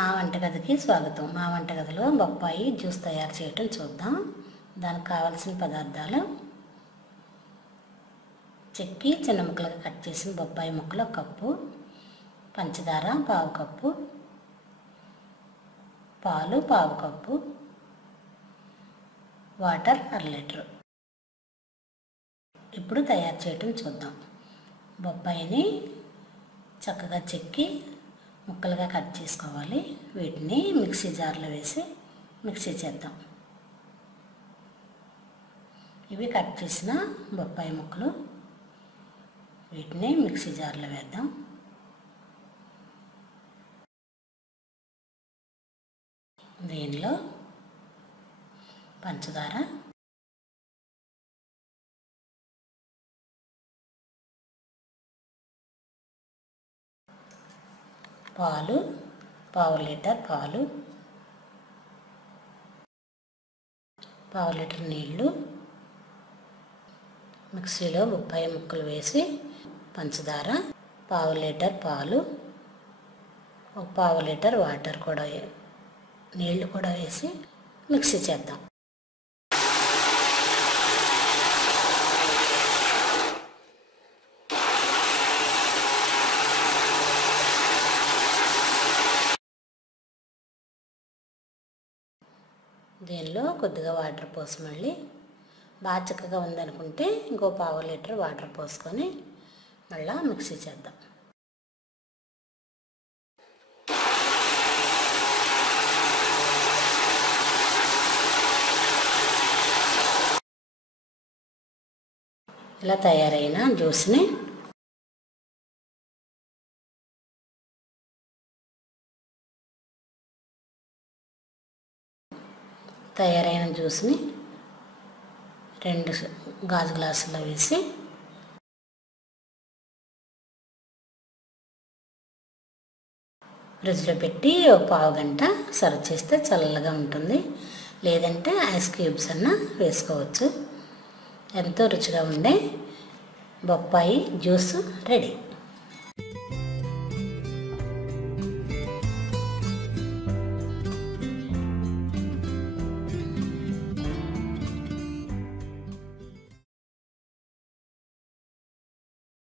మా వంటగదికి స్వాగతం. మా వంటగదిలో బొప్పాయి జ్యూస్ తయారు చేయటం చూద్దాం. దానికి కావాల్సిన పదార్థాలు: చెక్కి చిన్న ముక్కలుగా కట్ చేసిన బొప్పాయి ముక్కలు 1 కప్పు, పంచదార 1/2 కప్పు, పాలు 1/2 కప్పు, వాటర్ 1/2 లీటరు. ఇప్పుడు తయారు చేయటం చూద్దాం. బొప్పాయిని చక్కగా చెక్కి ముక్కలుగా కట్ చేసుకోవాలి. వీటిని మిక్సీ జార్లో వేసి మిక్సీ చేద్దాం. ఇవి కట్ చేసిన బొప్పాయి ముక్కలు, వీటిని మిక్సీ జార్లో వేద్దాం. దీనిలో పంచదార, పాలు 1/2 లీటర్ పాలు, 1/2 లీటర్ నీళ్ళు, మిక్సీలో బొప్పాయి ముక్కలు వేసి పంచదార, 1/2 లీటర్ పాలు, 1/2 లీటర్ వాటర్ కూడా నీళ్ళు కూడా వేసి మిక్సీ చేద్దాం. దీనిలో కొద్దిగా వాటర్ పోసి మళ్ళీ బాగా చక్కగా ఉందనుకుంటే ఇంకో 1/2 లీటర్ వాటర్ పోసుకొని మళ్ళీ మిక్సీ చేద్దాం. ఇలా తయారైన జ్యూస్ని తయారైన జ్యూస్ని 2 గాజు గ్లాసుల్లో వేసి ఫ్రిడ్జ్లో పెట్టి 1/2 గంట సర్వ్ చేస్తే చల్లగా ఉంటుంది. లేదంటే ఐస్ క్యూబ్స్ అన్నా వేసుకోవచ్చు. ఎంతో రుచిగా ఉండే బొప్పాయి జ్యూస్ రెడీ.